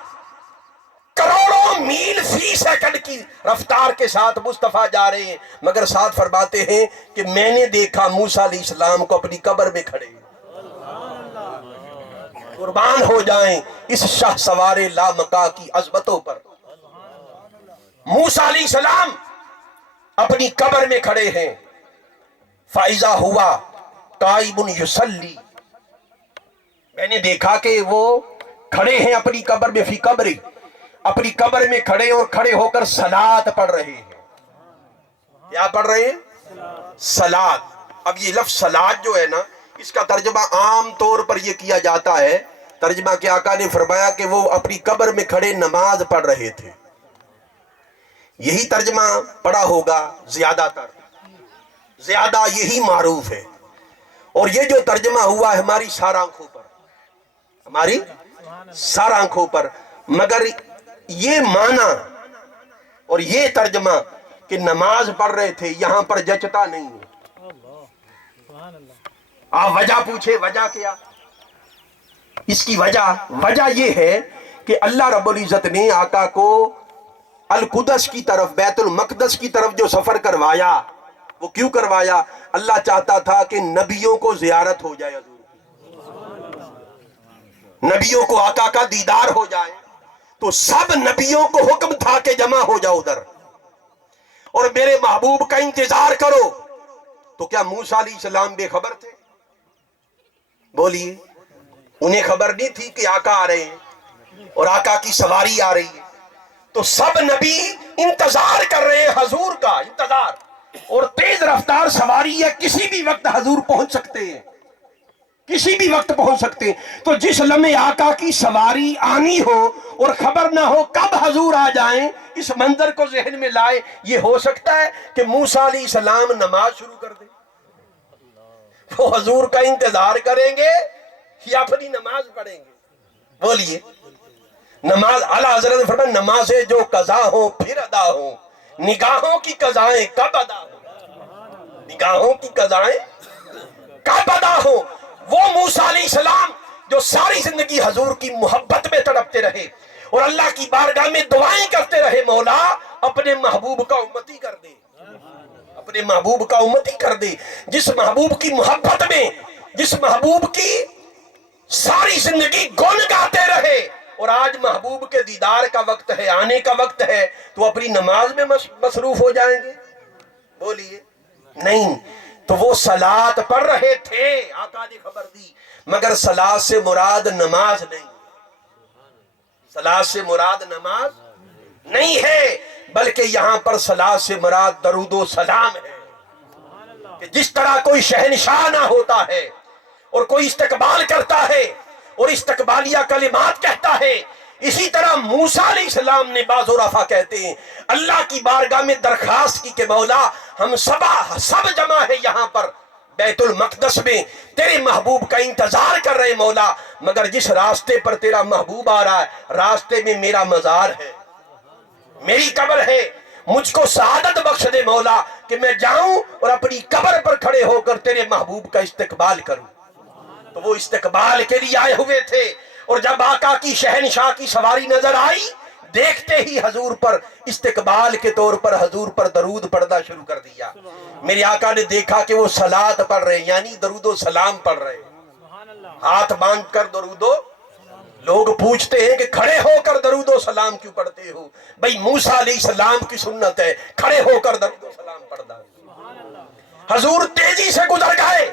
کروڑوں میل فی سیکنڈ کی رفتار کے ساتھ مصطفیٰ جا رہے ہیں, مگر ساتھ فرماتے ہیں کہ میں نے دیکھا موسیٰ علیہ السلام کو اپنی قبر میں کھڑے. قربان ہو جائیں اس شاہ سوار لامکاں کی عظمتوں پر. موسیٰ علیہ السلام اپنی قبر میں کھڑے ہیں, فائزہ ہوا قائم یصلی, میں نے دیکھا کہ وہ کھڑے ہیں اپنی قبر میں, فی قبری, اپنی قبر میں کھڑے اور کھڑے ہو کر صلاۃ پڑھ رہے ہیں. کیا پڑھ رہے ہیں؟ صلاۃ. اب یہ لفظ صلاۃ جو ہے نا, اس کا ترجمہ عام طور پر یہ کیا جاتا ہے, ترجمہ کہ آقا نے فرمایا کہ وہ اپنی قبر میں کھڑے نماز پڑھ رہے تھے. یہی ترجمہ پڑھا ہوگا زیادہ تر, زیادہ یہی معروف ہے. اور یہ جو ترجمہ ہوا ہے ہماری سار آنکھوں پر, ہماری سار آنکھوں پر, مگر یہ معنی اور یہ ترجمہ کہ نماز پڑھ رہے تھے یہاں پر جچتا نہیں ہے. آپ وجہ پوچھے وجہ کیا؟ اس کی وجہ یہ ہے کہ اللہ رب العزت نے آقا کو القدس کی طرف, بیت المقدس کی طرف جو سفر کروایا, وہ کیوں کروایا؟ اللہ چاہتا تھا کہ نبیوں کو زیارت ہو جائے, حضور نبیوں کو آقا کا دیدار ہو جائے. تو سب نبیوں کو حکم تھا کہ جمع ہو جاؤ ادھر اور میرے محبوب کا انتظار کرو. تو کیا موسیٰ علیہ السلام بے خبر تھے؟ بولیے. انہیں خبر نہیں تھی کہ آقا آ رہے ہیں اور آقا کی سواری آ رہی ہے؟ تو سب نبی انتظار کر رہے ہیں حضور کا، انتظار. اور تیز رفتار سواری ہے، کسی بھی وقت حضور پہنچ سکتے ہیں، کسی بھی وقت پہنچ سکتے ہیں. تو جس لمحے آقا کی سواری آنی ہو اور خبر نہ ہو کب حضور آ جائیں، اس منظر کو ذہن میں لائے. یہ ہو سکتا ہے کہ موسیٰ علیہ السلام نماز شروع کر دیں، وہ حضور کا انتظار کریں گے یا اپنی نماز پڑھیں گے؟ بولیے. نماز اعلیٰ حضرت نے فرمایا نمازیں جو قضا ہوں پھر ادا ہوں، نگاہوں کی قضائیں کب ادا ہوں، نگاہوں کی قضائیں کب ادا ہوں. وہ موسیٰ علیہ السلام جو ساری زندگی حضور کی محبت میں تڑپتے رہے اور اللہ کی بارگاہ میں دعائیں کرتے رہے، مولا اپنے محبوب کا امتی کر دے، اپنے محبوب کا امتی کر دے. جس محبوب کی محبت میں، جس محبوب کی ساری زندگی گن گاتے رہے اور آج محبوب کے دیدار کا وقت ہے، آنے کا وقت ہے، تو اپنی نماز میں مصروف ہو جائیں گے؟ بولیے. نہیں. تو وہ صلاۃ پڑھ رہے تھے، آقا نے خبر دی، مگر صلاۃ سے مراد نماز نہیں، صلاۃ سے مراد نماز نہیں ہے، بلکہ یہاں پر صلاۃ سے مراد درود و سلام ہے. کہ جس طرح کوئی شہنشاہ نہ ہوتا ہے اور کوئی استقبال کرتا ہے اور استقبالیہ کلمات کہتا ہے، اسی طرح موسیٰ علیہ السلام نے بعض رفع کہتے ہیں اللہ کی بارگاہ میں درخواست کی کہ مولا ہم سب جمع ہے یہاں پر بیت المقدس میں، تیرے محبوب کا انتظار کر رہے مولا، مگر جس راستے پر تیرا محبوب آ رہا ہے راستے میں میرا مزار ہے، میری قبر ہے، مجھ کو سعادت بخش دے مولا کہ میں جاؤں اور اپنی قبر پر کھڑے ہو کر تیرے محبوب کا استقبال کروں. تو وہ استقبال کے لیے آئے ہوئے تھے، اور جب آقا کی شہنشاہ کی سواری نظر آئی، دیکھتے ہی حضور پر استقبال کے طور پر حضور پر درود پڑھنا شروع کر دیا. میرے آقا نے دیکھا کہ وہ صلاۃ پڑھ رہے ہیں، یعنی درود و سلام پڑھ رہے ہیں، ہاتھ باندھ کر درود و. لوگ پوچھتے ہیں کہ کھڑے ہو کر درود و سلام کیوں پڑھتے ہو؟ بھئی موسیٰ علیہ السلام کی سنت ہے کھڑے ہو کر درود و سلام پڑھنا. حضور تیزی سے گزر گئے،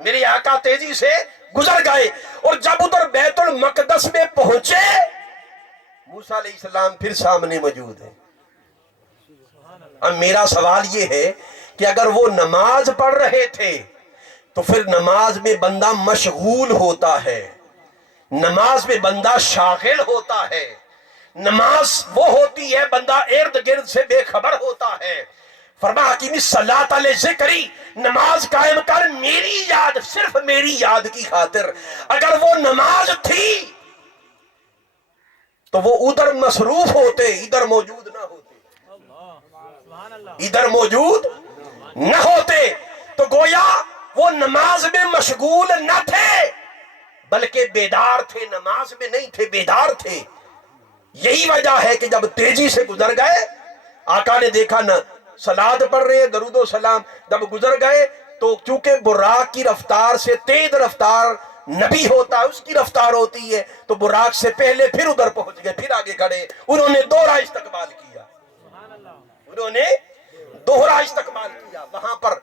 میرے آقا تیزی سے گزر گئے، اور جب ادھر بیت المقدس میں پہنچے موسیٰ علیہ السلام پھر سامنے موجود ہیں. اب میرا سوال یہ ہے کہ اگر وہ نماز پڑھ رہے تھے تو پھر نماز میں بندہ مشغول ہوتا ہے، نماز میں بندہ شاغل ہوتا ہے، نماز وہ ہوتی ہے بندہ ارد گرد سے بے خبر ہوتا ہے. فرمایا حکیم الصلاۃ علی ذکری، نماز قائم کر میری یاد، صرف میری یاد کی خاطر. اگر وہ نماز تھی تو وہ ادھر مصروف ہوتے، ادھر موجود نہ ہوتے، ادھر موجود نہ ہوتے. تو گویا وہ نماز میں مشغول نہ تھے بلکہ بیدار تھے، نماز میں نہیں تھے، بیدار تھے. یہی وجہ ہے کہ جب تیزی سے گزر گئے، آقا نے دیکھا نہ صلاۃ پڑھ رہے ہیں درود و سلام، جب گزر گئے تو چونکہ براق کی رفتار سے تیز رفتار نبی ہوتا ہے، اس کی رفتار ہوتی ہے، تو براق سے پہلے پھر ادھر پہنچ گئے، پھر آگے کھڑے. انہوں نے دوہرا استقبال کیا، انہوں نے دوہرا استقبال کیا. وہاں پر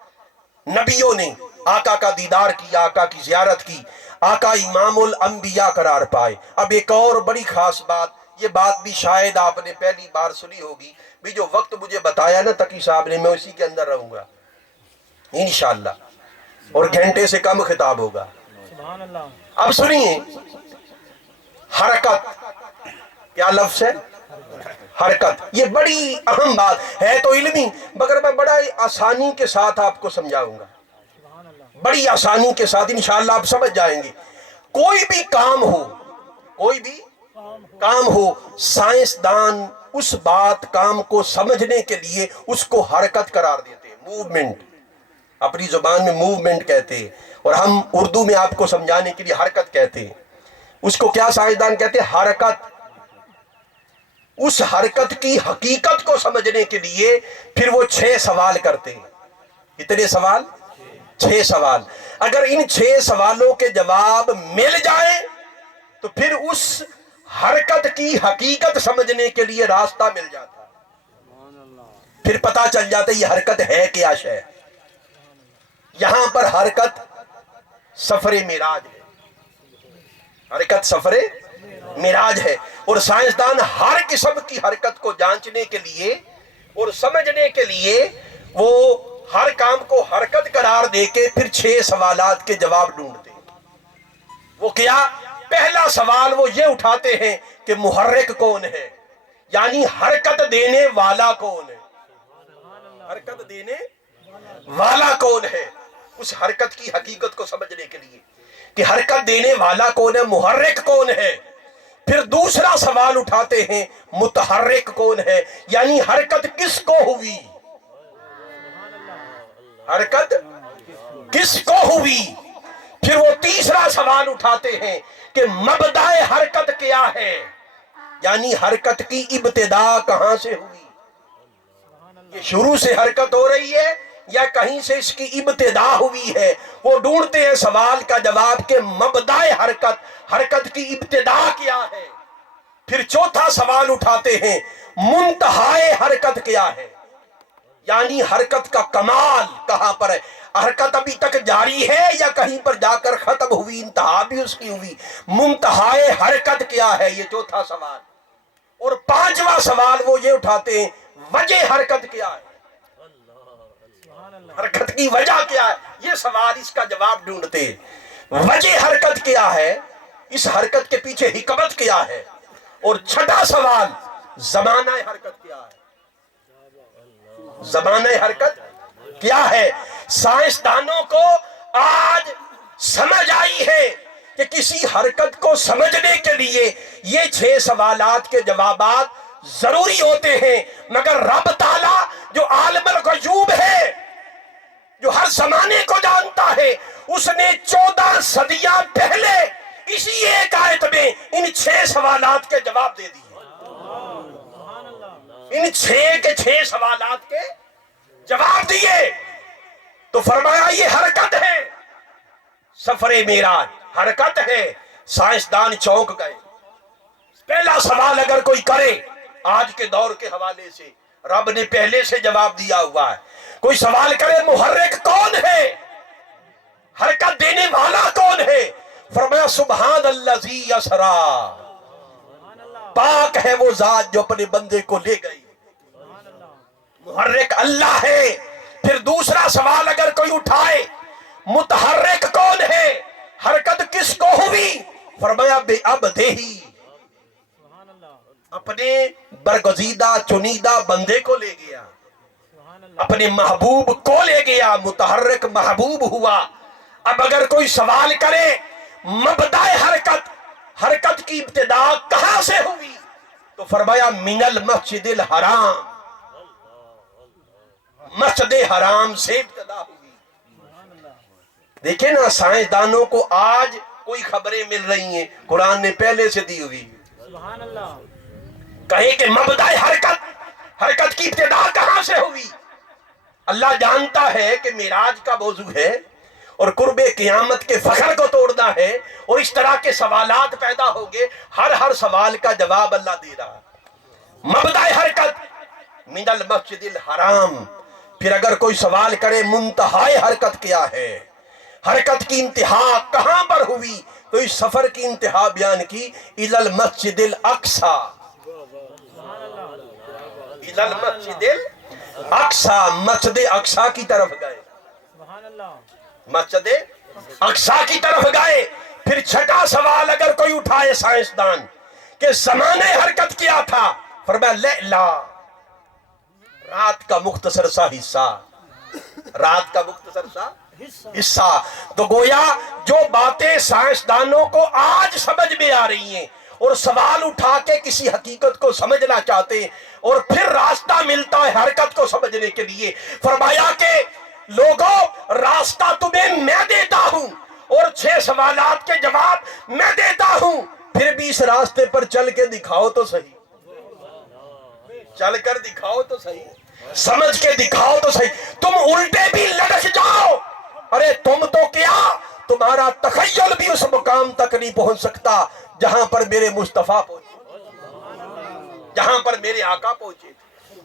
نبیوں نے آقا کا دیدار کیا، آقا کی زیارت کی، آقا امام الانبیاء قرار پائے. اب ایک اور بڑی خاص بات، یہ بات بھی شاید آپ نے پہلی بار سنی ہوگی، بھی جو وقت مجھے بتایا نا تقی صاحب نے، میں اسی کے اندر رہوں گا انشاءاللہ، اور گھنٹے سے کم خطاب ہوگا. اب سنیے، حرکت، کیا لفظ ہے؟ حرکت. یہ بڑی اہم بات ہے، تو علمی، مگر میں بڑا آسانی کے ساتھ آپ کو سمجھاؤں گا، بڑی آسانی کے ساتھ انشاءاللہ آپ سمجھ جائیں گے. کوئی بھی کام ہو، کوئی بھی کام ہو، سائنسدان اس بات کام کو سمجھنے کے لیے اس کو حرکت قرار دیتے ہیں، موومنٹ، اپنی زبان میں موومنٹ کہتے ہیں، اور ہم اردو میں آپ کو سمجھانے کے لیے حرکت کہتے ہیں. اس کو کیا سائنسدان کہتے ہیں؟ حرکت. اس حرکت کی حقیقت کو سمجھنے کے لیے پھر وہ 6 سوال کرتے ہیں. کتنے سوال؟ 6 سوال. اگر ان 6 سوالوں کے جواب مل جائیں تو پھر اس حرکت کی حقیقت سمجھنے کے لیے راستہ مل جاتا، پھر پتا چل جاتا یہ حرکت ہے کیا شے۔ یہاں پر حرکت سفر معراج ہے، حرکت سفر معراج ہے، اور سائنسدان ہر قسم کی حرکت کو جانچنے کے لیے اور سمجھنے کے لیے وہ ہر کام کو حرکت قرار دے کے پھر 6 سوالات کے جواب ڈھونڈتے ہیں۔ وہ کیا؟ پہلا سوال وہ یہ اٹھاتے ہیں کہ محرک کون ہے، یعنی حرکت دینے والا کون ہے، حرکت دینے والا کون ہے، اس حرکت کی حقیقت کو سمجھنے کے لیے کہ حرکت دینے والا کون ہے، محرک کون ہے۔ پھر دوسرا سوال اٹھاتے ہیں متحرک کون ہے، یعنی حرکت کس کو ہوئی، حرکت کس کو ہوئی۔ پھر وہ تیسرا سوال اٹھاتے ہیں کہ مبدأ حرکت کیا ہے، یعنی حرکت کی ابتدا کہاں سے ہوئی، یہ شروع سے حرکت ہو رہی ہے یا کہیں سے اس کی ابتدا ہوئی ہے۔ وہ ڈھونڈتے ہیں سوال کا جواب کہ مبدأ حرکت، حرکت کی ابتدا کیا ہے۔ پھر چوتھا سوال اٹھاتے ہیں منتہائے حرکت کیا ہے، یعنی حرکت کا کمال کہاں پر ہے، حرکت ابھی تک جاری ہے یا کہیں پر جا کر ختم ہوئی، انتہا بھی اس کی ہوئی، منتہائے حرکت کیا ہے، یہ چوتھا سوال۔ اور پانچواں سوال وہ یہ اٹھاتے ہیں وجہ حرکت کیا ہے، حرکت کی وجہ کیا ہے، یہ سوال اس کا جواب ڈھونڈتے ہیں۔ وجہ حرکت کیا ہے، اس حرکت کے پیچھے حکمت کیا ہے، اور چھٹا سوال زمانہ حرکت کیا ہے، زمانہ حرکت کیا ہے۔ سائنسدانوں کو آج سمجھ آئی ہے کہ کسی حرکت کو سمجھنے کے لیے یہ 6 سوالات کے جوابات ضروری ہوتے ہیں، مگر رب تعالیٰ جو عالم الغیوب ہے، جو ہر زمانے کو جانتا ہے، اس نے 14 صدیاں پہلے اسی ایک آیت میں ان 6 سوالات کے جواب دے دیے، ان 6 کے 6 سوالات کے جواب دیے۔ تو فرمایا یہ حرکت ہے، سفر معراج حرکت ہے۔ سائنسدان چونک گئے۔ پہلا سوال اگر کوئی کرے آج کے دور کے حوالے سے، رب نے پہلے سے جواب دیا ہوا ہے، کوئی سوال کرے محرک کون ہے، حرکت دینے والا کون ہے، فرمایا سبحان الذی اسرا، پاک ہے وہ ذات جو اپنے بندے کو لے گئی، محرک اللہ ہے۔ پھر دوسرا سوال اگر کوئی اٹھائے متحرک کون ہے، حرکت کس کو ہوئی، فرمایا بے عبدہ، اپنے برگزیدہ چنیدہ بندے کو لے گیا، اپنے محبوب کو لے گیا، متحرک محبوب ہوا۔ اب اگر کوئی سوال کرے مبدأ حرکت، حرکت کی ابتدا کہاں سے ہوئی، تو فرمایا من المسجد الحرام، مسجد حرام سے ابتدا ہوئی۔ دیکھیں نا سائنسدانوں کو آج کوئی خبریں مل رہی ہیں قرآن نے پہلے سے دی ہوئی، کہیں کہ مبدأ حرکت، حرکت کی ابتدا کہاں سے ہوئی۔ اللہ جانتا ہے کہ معراج کا موضوع ہے اور قرب قیامت کے فخر کو توڑنا ہے، اور اس طرح کے سوالات پیدا ہوں گے، ہر سوال کا جواب اللہ دے رہا۔ مبدأ حرکت من المسجد الحرام۔ پھر اگر کوئی سوال کرے منتہائے حرکت کیا ہے، حرکت کی انتہا کہاں پر ہوئی، تو اس سفر کی انتہا بیان کی الی المسجد الاقصی، الی المسجد الاقصی، مسجد اقصی کی طرف گئے، مسجد اقصی کی طرف گئے۔ پھر چھٹا سوال اگر کوئی اٹھائے سائنسدان کہ زمانہ حرکت کیا تھا، فرمایا لیلا، رات کا مختصر سا حصہ، رات کا مختصر سا حصہ۔ تو گویا جو باتیں سائنسدانوں کو آج سمجھ میں آ رہی ہیں اور سوال اٹھا کے کسی حقیقت کو سمجھنا چاہتے ہیں، اور پھر راستہ ملتا ہے حرکت کو سمجھنے کے لیے، فرمایا کہ لوگوں راستہ تمہیں میں دیتا ہوں اور 6 سوالات کے جواب میں دیتا ہوں، پھر بھی اس راستے پر چل کے دکھاؤ تو صحیح، چل کر دکھاؤ تو صحیح، سمجھ کے دکھاؤ تو صحیح۔ تم الٹے بھی لڑک جاؤ، ارے تم تو کیا، تمہارا تخیل بھی اس مقام مقام تک نہیں پہنچ سکتا جہاں پر میرے مصطفیٰ پہنچے، جہاں پر میرے آقا پہنچے تھے۔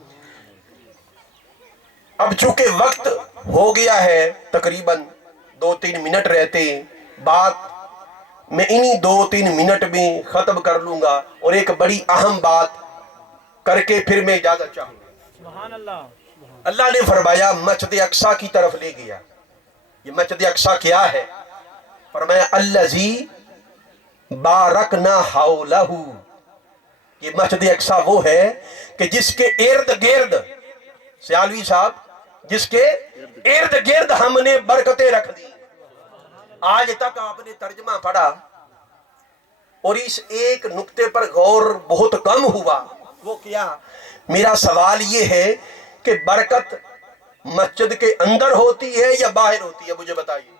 اب چونکہ وقت ہو گیا ہے، تقریباً 2-3 منٹ رہتے ہیں، بات میں انہی 2-3 منٹ میں ختم کر لوں گا، اور ایک بڑی اہم بات کر کے پھر میں اجازت چاہوں گا۔ سبحان اللہ۔ اللہ نے فرمایا مسجد اقصیٰ کی طرف لے گیا۔ یہ مسجد اقصیٰ کیا ہے؟ فرمایا الذی بارکنا حولہ، یہ مسجد اقصیٰ وہ ہے کہ جس کے ارد گرد، سیالوی صاحب، جس کے ارد گرد ہم نے برکتیں رکھ دی۔ آج تک آپ نے ترجمہ پڑھا اور اس ایک نقطے پر غور بہت کم ہوا، وہ کیا؟ میرا سوال یہ ہے کہ برکت مسجد کے اندر ہوتی ہے یا باہر ہوتی ہے؟ مجھے بتائیے۔